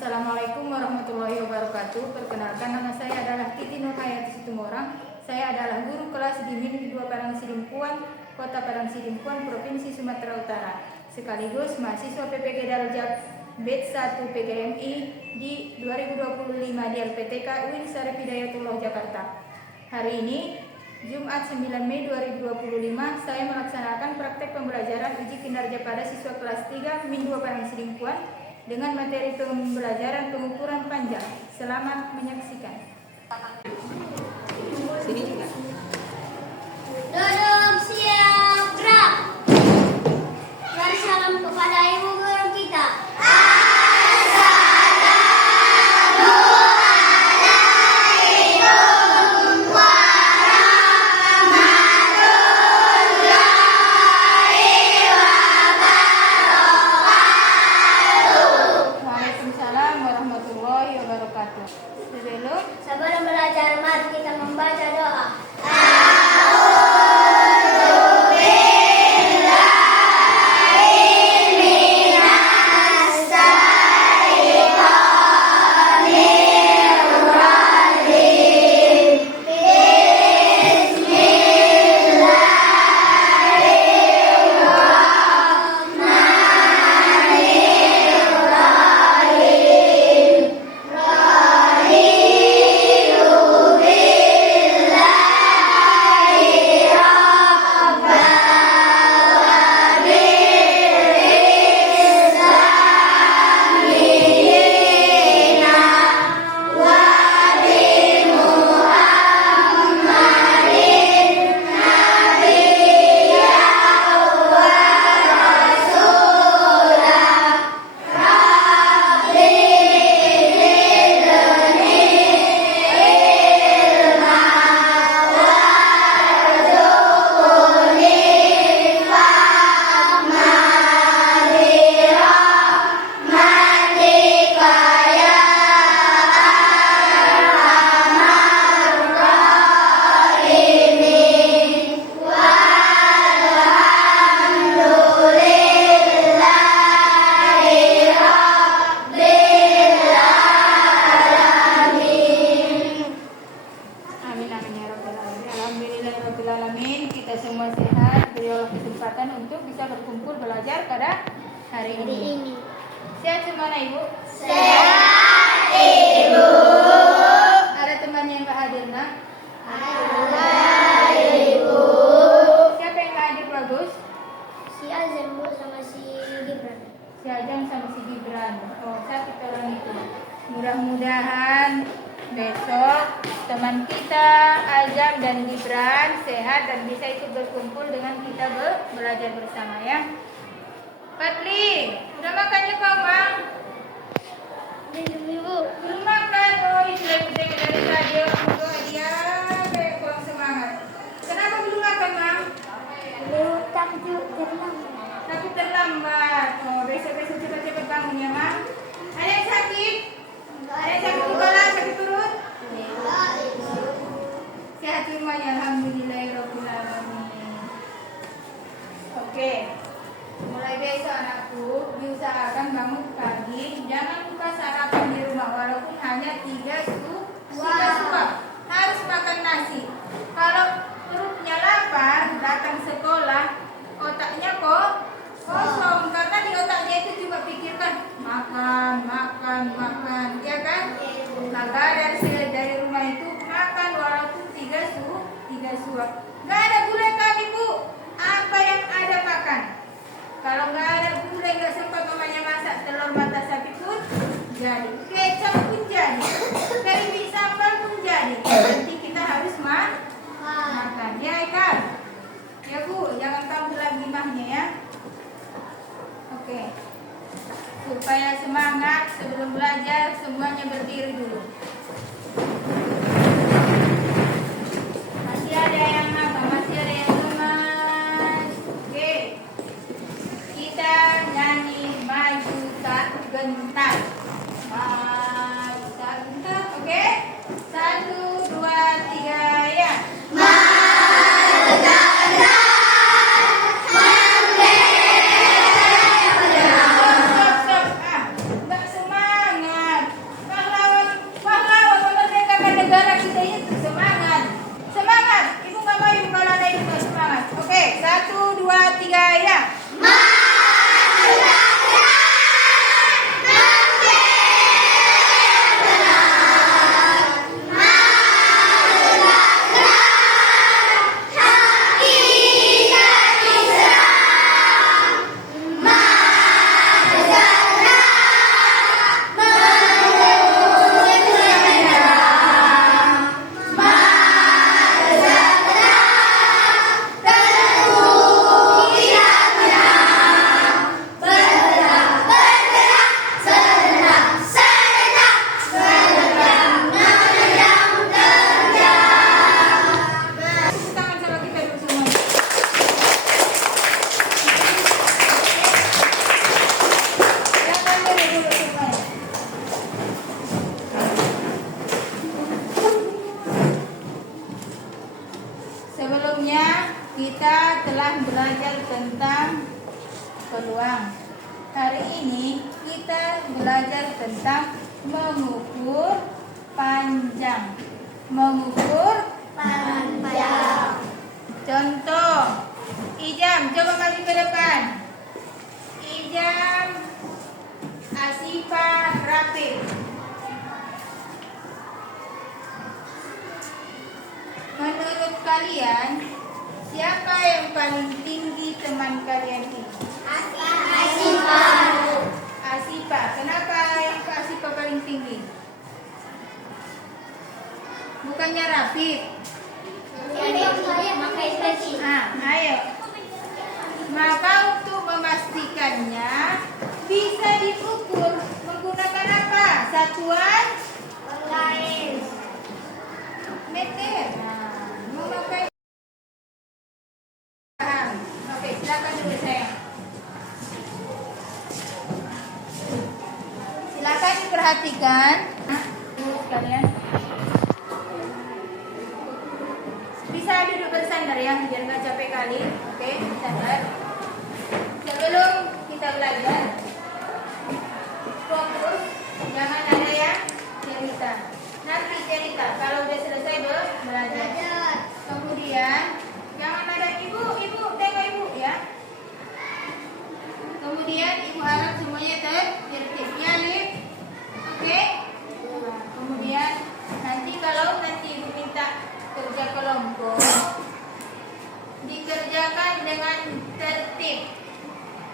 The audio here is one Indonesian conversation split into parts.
Assalamualaikum warahmatullahi wabarakatuh. Perkenalkan, nama saya adalah Titi Nurhayati Situmorang. Saya adalah guru kelas di MIN 2 Padang Sidimpuan, Kota Padang Sidimpuan, Provinsi Sumatera Utara. Sekaligus mahasiswa PPG Daljak Batch 1 PGMI di 2025 di LPTK UIN Syarif Hidayatullah Jakarta. Hari ini Jumat 9 Mei 2025, saya melaksanakan praktek pembelajaran uji kinerja pada siswa kelas 3 MIN 2 Padang Sidimpuan dengan materi pembelajaran pengukuran panjang. Selamat menyaksikan. Sini juga. Duduk siap gerak. Mari salam kepada ibu guru kita. Sebelum belajar, mari kita membaca doa. Kita semua sehat, berilah kesempatan untuk bisa berkumpul belajar pada hari ini. Sehat semua, Ibu? Sehat, Ibu. Ada teman yang gak hadir, nak? Ada, Ibu. Siapa yang gak hadir, Bagus? Si Azam, Bu, sama si Gibran. Si Ajam sama si Gibran. Oh, sakit orang itu. Mudah-mudahan besok teman kita Azam dan Gibran sehat dan bisa ikut berkumpul dengan kita belajar bersama, ya. Patli, udah makannya kau, Bang? Belum, Ibu. Belum makan. Oh, sudah tengok dari radio. Oh, dia kayak kurang semangat. Kenapa belum makan, Bang? Takut terlambat. Oh, besok-besok cepat-cepat bangun, ya, Bang. Ada yang sakit? Ada yang sakit kepala, sakit perut? Sehat semuanya, alhamdulillahirabbil alamin. Oke. Mulai besok anakku diusahakan bangun pagi, jangan lupa sarapan di rumah walaupun hanya 3 suap. Harus makan nasi. Kalau perutnya lapar, datang sekolah, otaknya kosong karena di otaknya itu cuma pikirkan makan, ya kan? Maka dari rumah itu makan walaupun 3 suap. Gak ada gulai kami, Bu. Apa yang ada makan. Kalau nggak ada gulai, nggak sempat mamanya masak telur mata sapi pun jadi, kecap pun jadi, keripik sambal pun jadi. Nanti kita harus makan, ya kan? Ya, Bu, jangan tahu lagi mahnya, ya. Oke. Supaya semangat sebelum belajar, semuanya berdiri dulu. Masih ada yang apa? Masih ada yang lemas. Oke. Kita nyanyi maju tak gentar. Maju tak gentar. Oke? 1, 2, 3, ya. Maju tak gentar. Maju. Stop. Nggak semangat. belajar tentang peluang. Hari ini kita belajar tentang mengukur panjang. Mengukur Panjang. contoh. Ijam, coba maju ke depan. Ijam, Asifa, Rafiq. Menurut kalian, siapa yang paling tinggi teman kalian ini? Asifa. Asifa. Kenapa yang Asifa paling tinggi? Bukannya Rafiq. Ayo. Maka untuk memastikannya bisa diukur menggunakan apa? Satuan meter. Memakai. Oke, silakan dulu sayang. Silakan diperhatikan. Kalian bisa duduk bersandar ya, biar nggak capek kali. Oke, bersandar. Sebelum kita belajar, fokus, jangan ada yang cerita. Nanti cerita kalau udah selesai belajar. Kemudian jangan ada ibu, tengok ibu ya. Kemudian ibu harap semuanya tertib ya, Lip. Oke. Kemudian nanti kalau ibu minta kerja kelompok, dikerjakan dengan tertib.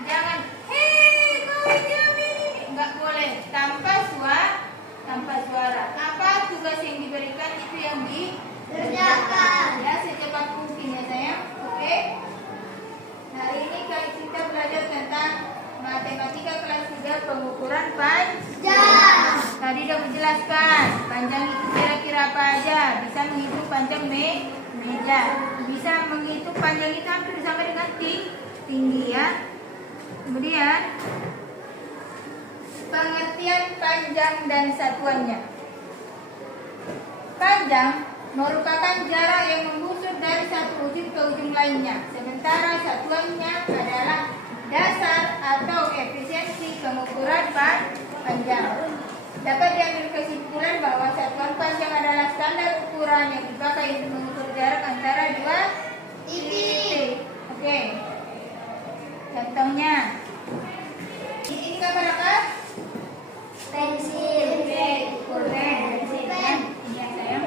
Jangan, hei kau jam ini, nggak boleh tanpa suara. Apa tugas yang diberikan itu yang dikerjakan ya, secepat mungkin ya sayang. Oke. Hari ini kita belajar tentang matematika kelas 3 pengukuran panjang. Tadi udah menjelaskan panjang itu kira-kira apa aja. Bisa menghitung panjang meja. Bisa menghitung panjang itu hampir sama dengan tinggi ya. Kemudian pengertian panjang dan satuannya. Panjang merupakan jarak yang membusur dari satu ujung ke ujung lainnya. Sementara satuannya adalah dasar atau efisiensi pengukuran panjang. Dapat diambil kesimpulan bahwa satuan panjang adalah standar ukuran yang dipakai untuk mengukur jarak antara dua titik. Oke. Contohnya. Ini gambar apa? Pensil. Oke, pensil kan? Ini ya sayang.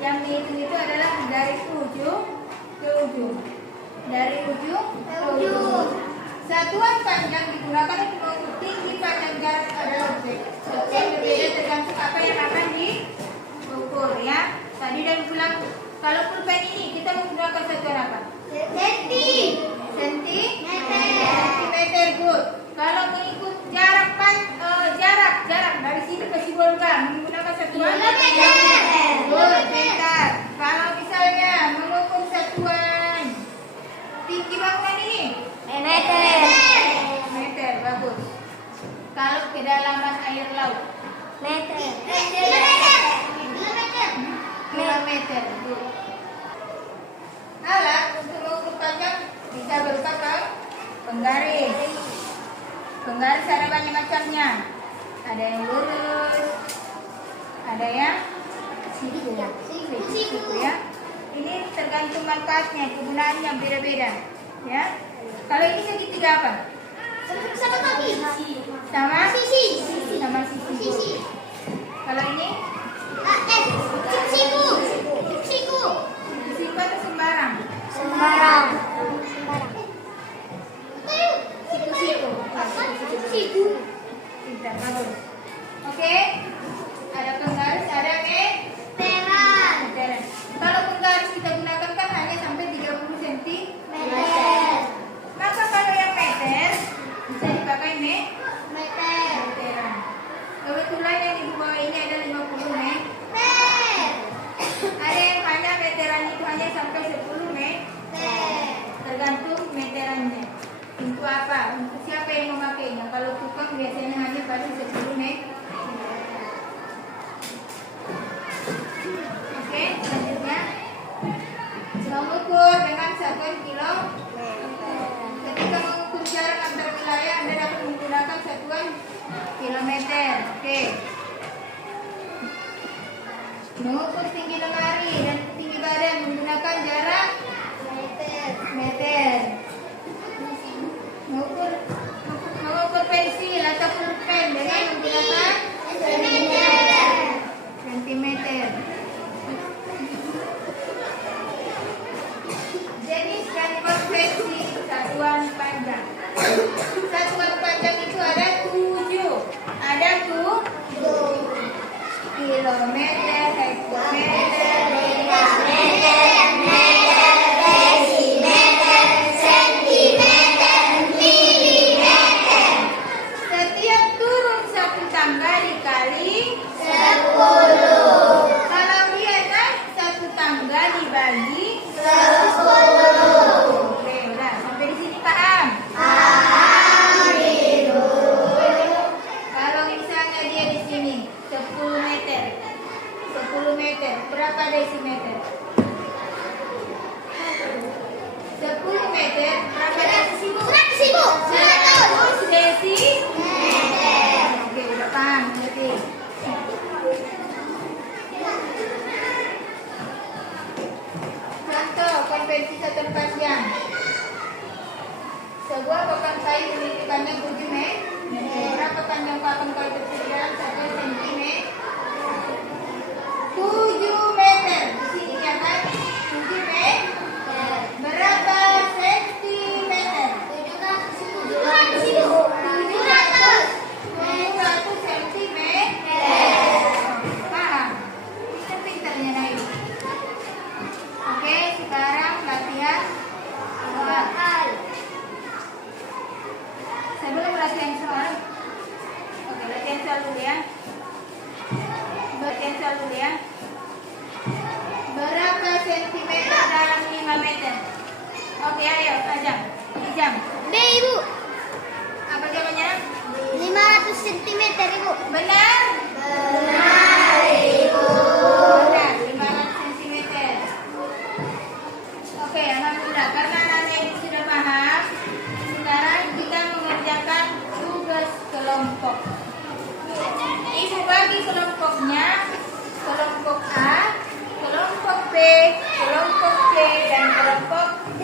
Yang dihitung itu adalah dari ujung ke ujung. Dari ujung ke ujung. Satuan panjang digunakan untuk mengukur tinggi panjang jarak adalah objek. Objek berbeda tergantung apa yang akan diukur ya. Tadi udah bilang kalau pulpen ini kita menggunakan satuan apa? Sentimeter. Good. Kalau mengikut jarak dari sini ke Sibolga menggunakan satuan meter. Kalau misalnya mengukur satuan tinggi bangunan ini meter, bagus. Kalau kedalaman air laut kilometer. Alat untuk mengukur panjang bisa berupa penggaris. Penggaris ada banyak macamnya. Ada yang lurus, ada yang siku ya. Ini tergantung manfaatnya, kegunaannya beda-beda ya. Kalau ini segitiga apa? Sama kaki. Sama Sisi. Kalau ini Siku. siku atau sembarang? Sembarang. Siku. Tidak bagus. Oke. Ada penggaris, ada meteran. Kalau penggaris kita gunakan kan hanya sampai 30 cm. Maka kalau yang meter bisa dipakai meteran. Kebetulan yang ibu bawa ini ada 50 meter. Ada yang hanya meteran itu hanya sampai 10 meter. Tergantung meterannya. Untuk apa? Untuk siapa yang memakainya? Kalau tukang biasanya hanya pada 10 meter. meter. Oke. Mengukur tinggi lemari dan tinggi badan menggunakan jarak meter. Mengukur pensil atau pulpen dengan menggunakan sentimeter. Jenis dan konvensi satuan panjang. Satuan panjang itu ada 7. Ada kilometer, hektometer, Meter, desimeter, sentimeter, milimeter. setiap turun satu tangga dikali 10. kalau dia naik satu tangga dibagi 10. Oke, udah sampai di sini paham? Kalau misalnya dia di sini 10 meter. 10 meter, berapa desimeter? 10 meter, berapa desimeter? 100 desimeter. Oke, udah paham berarti. Contoh konvensi satuan panjang. Sebuah papan kayu memiliki panjang 7 meter. Berapa panjang papan kayu tersebut dalam 1 cm? 7 meter. Di sini ya kan? 7 meter. Berapa sentimeter? 700 sentimeter. Paham? Pintar-pintarnya naik. Oke, sekarang latihan soal. Sebelum latihan soal, oke, latihan soal dulu ya. Latihan soal dulu ya. Berapa sentimeter dalam 5 meter? Oke, ayo, ajang. Jam. B, Ibu. Apa jawabannya? 500 cm, Ibu. Benar? Benar, Ibu. Benar, 500 cm. Oke, alhamdulillah. Karena anak ini sudah paham, sekarang kita mengerjakan tugas kelompok. Ibu bagi kelompoknya, kelompok A, kelompok B, kelompok C, dan kelompok D.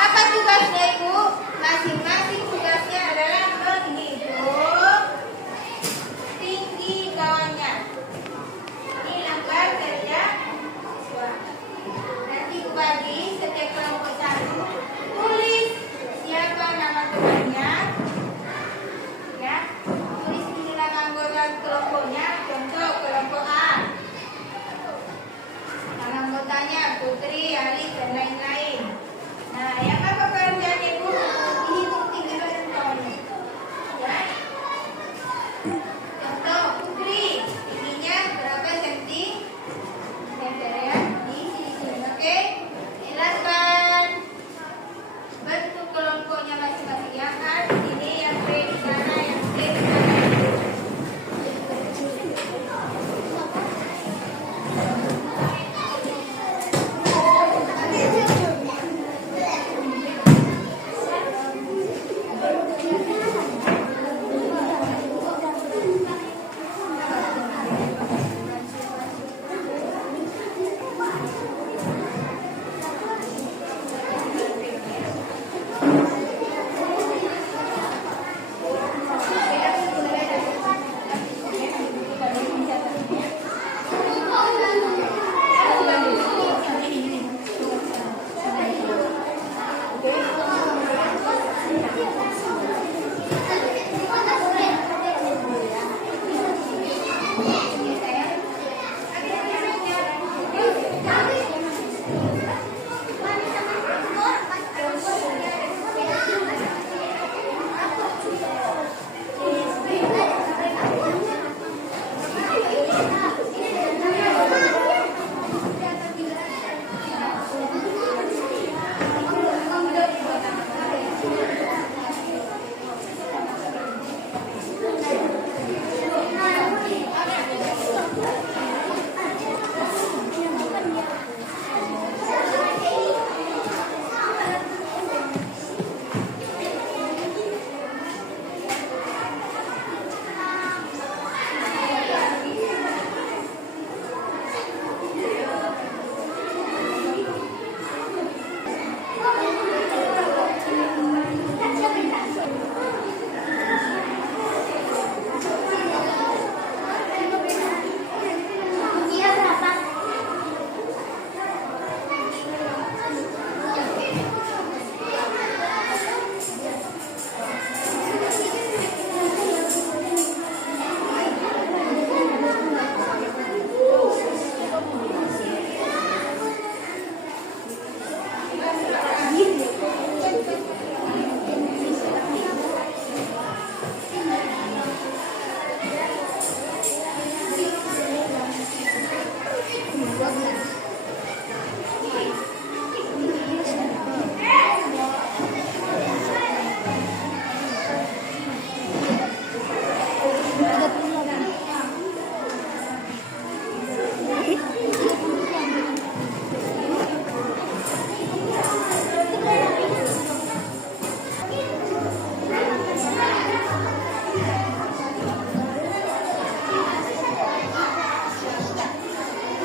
Apa tugasnya, Ibu? Masing-masing tugasnya adalah menghitung tinggi kawannya. Ini lembar kerja siswa. Nanti Ibu bagi setiap kelompok satu, tulis siapa nama temannya, ya. Tulis pimpinan anggota kelompoknya. Contoh kelompok A. Nama anggotanya Putri, Alif, dan lain-lain. Nah, yang apa pekerjaan Ibu? Hitung tinggi badan kawannya. Ya. Contoh Putri, tingginya berapa sentimeter ya? Di sini, oke? Silakan bentuk kelompoknya masing-masing. Yang A di sini, yang B di sana, yang C di sana.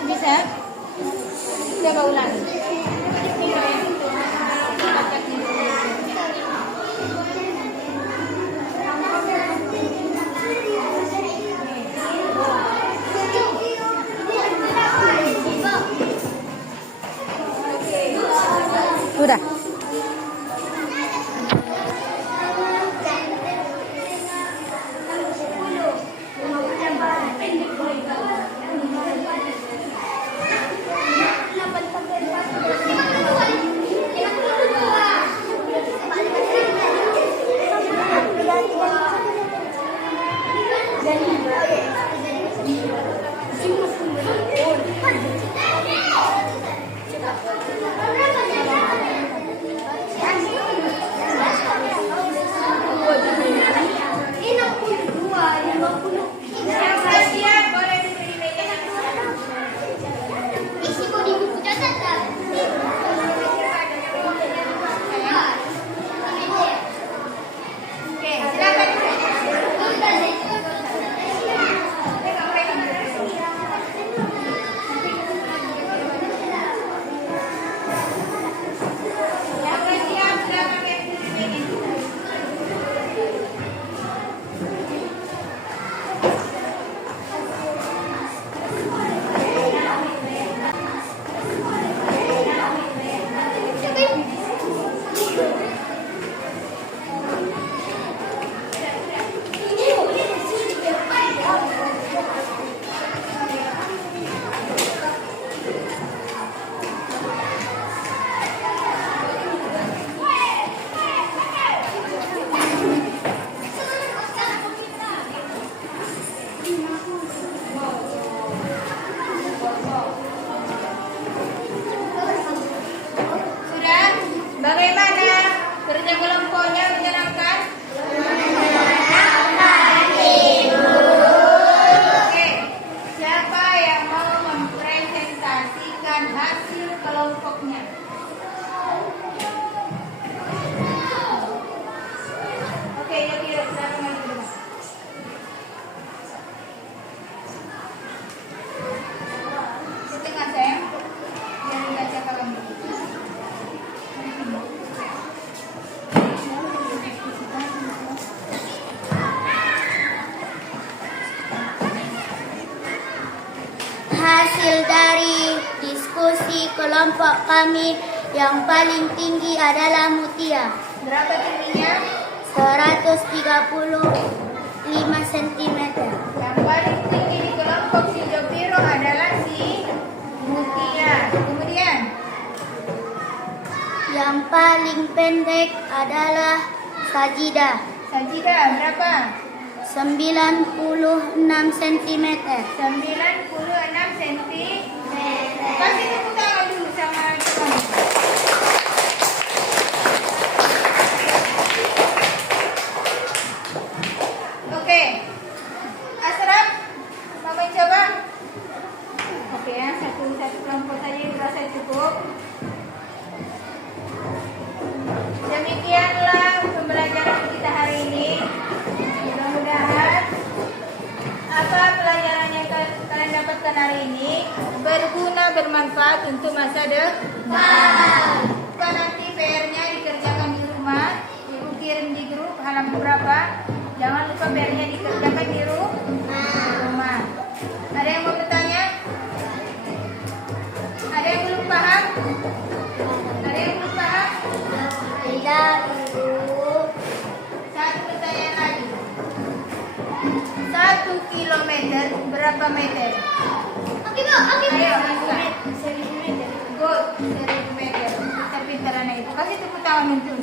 Bisa? Coba ulangi. Sudah. Bagaimana kerja kelompoknya menyenangkan? Oke, siapa yang mau mempresentasikan hasil kelompoknya? Oke, yuk silakan maju ke depan. Setengah sayang, biar nggak cakap lagi. Hasil dari diskusi kelompok kami yang paling tinggi adalah Mutia. Berapa tingginya? 135 cm. Yang paling tinggi di kelompok si Jopiro adalah si Mutia. Kemudian Yang paling pendek adalah Sajida. Sajida berapa? 96 cm. 96 cm. Kasih tepuk tangan dulu sama teman. Oke. Asraf, mau mencoba? Oke ya, satu kelompok saja dirasa cukup. Demikianlah pembelajaran kita hari ini. Mudah-mudahan apa pelajaran yang kalian dapatkan hari ini berguna, bermanfaat untuk masa depan. Nanti PR-nya dikerjakan di rumah, ibu kirim di grup halaman berapa. Jangan lupa PR-nya dikerjakan di rumah. Ada yang mau bertanya? Ada yang belum paham? Ada yang belum paham? Tidak, Ibu. Satu pertanyaan lagi. 1 kilometer berapa meter? Oke, Bu. Oke, Bu. Ayo, Angga. 1000 meter. Good, 1000 meter. Tapi pintar anak itu. Kasih tepuk tangan untuk.